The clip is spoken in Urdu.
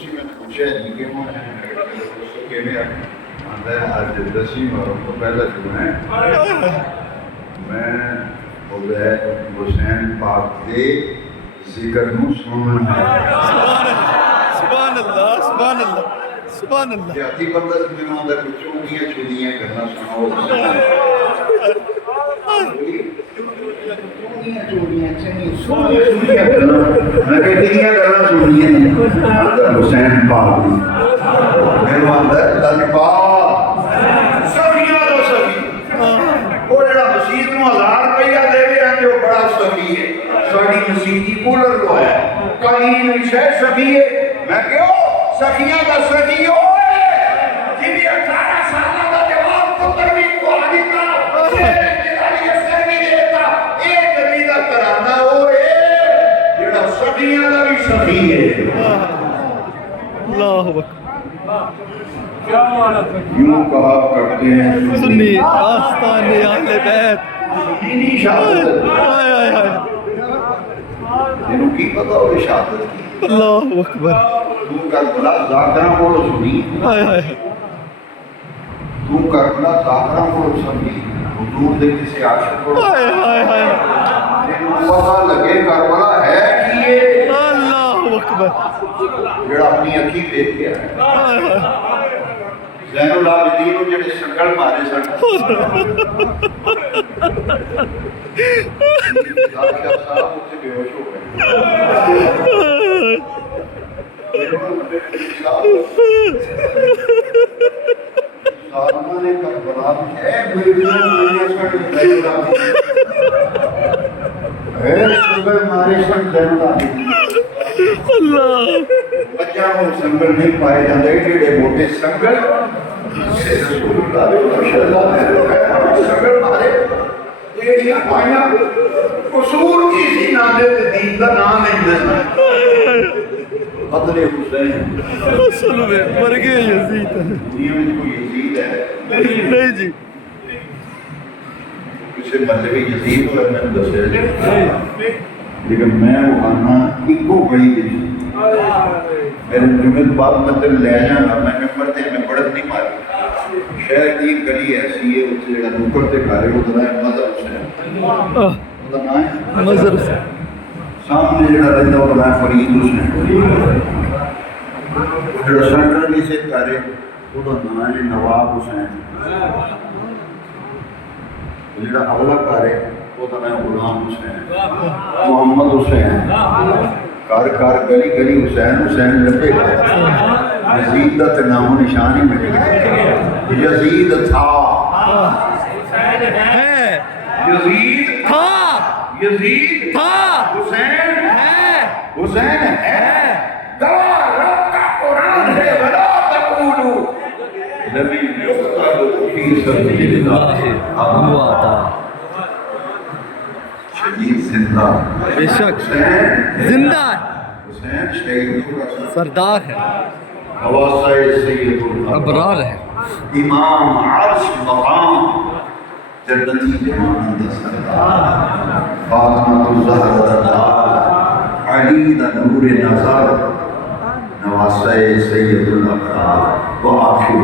تسی میں نے پوچھا جی کہ وہ کیویں آندا ہے اج 10ویں مروں تو پہلا جو ہے میں حسین پاک کے ذکر نو سننا ہے. سبحان اللہ سبحان اللہ سبحان اللہ. جاتی بندہ جنہوں آندا کچھ چونگیاں چونگیاں کرنا سناؤ. حسین پاک میں آندا تنبا سخیاں تو سخی وہ جڑا مسجد نو 1000 روپیہ دے رہے ہیں جو بڑا سخی ہے. ساڈی مسجد کی کولر لو ہے کہیں شے سخی ہے. میں کہو سخیاں دا سخی ہوئے جنہیں 18 سالہ دا جواب پتر بھی کو آدھیتا سخی ہے. اللہ اکبر. یوں کہا کرتے ہیں سنی آستان اہل بیت. دینی شہادت ہائے ہائے ہائے. جنہوں کی پتہ ہو شہادت کی. اللہ اکبر. تو کربلا ذاکرہ بولو سنی. ہائے ہائے. تو کربلا ذاکرہ بولو سنی. حضور دے کسی عاشق کو ہائے ہائے ہائے. جنہوں پتہ لگے کربلا ہے کیے اللہ اکبر. جڑا اپنی اکھی دیکھ کے آئے. ہائے ہائے. زین العابدین کو جڑے سنگل مارے سن بادشاہ صاحب اس سے بے ہوش ہو گئے. سالمہ نے کربلا میں اے سنگل مارے سن زین العابدین. اللہ. بچہ وہ سنگل نہیں پائے جاندے جڑے موٹے سنگل رسول اللہ صلی اللہ علیہ وسلم سنگل مارے ایڑیاں پائیاں قصور کسی نام دے دین دا نام نہیں دے. قتل حسین اصل میں مر گئے یزید. دنیا میں کوئی یزید ہے نہیں جی. کسی مذہبی یزید ہوئے میں نے دسے لیکن میں وہ آنا ایکو بڑی دی میرے جمعے بعد میں تیرے لے جانا میں نمبر تے میں پڑھت نہیں ماری. شہر کی گلی ایسی ہے اتنے جڑا نوکر تے گھر ہے وہ ہے مظہر حسین. وہ نام ہے مظہر حسین. سامنے جڑا رہتا وہ ہے فرید حسین. جڑا سینٹرل بھی سے گھر ہے وہ نام ہے نواب حسین. جڑا اگلا گھر ہے وہ نام غلام حسین محمد حسین. کار کار گلی گلی حسین حسین لگے گا. یزید دا تے نام و نشان ہی مٹ گیا. یزید تھا ہے. یزید تھا. یزید تھا. حسین ہے. حسین ہے. گواہ رب کا قرآن ہے ولا تقولوا نبی یقتل فی سبیل اللہ امواتا. شہید زندہ بے شک حسین زندہ ہے. حسین شہیدوں کا سردار ہے. حواسائے سید ابرار ہے. امام عرش مقام جنتی جمانند سردار. فاطمہ الزہرا دلال علی دا نور نظر نواسائے سید الابرار و آخر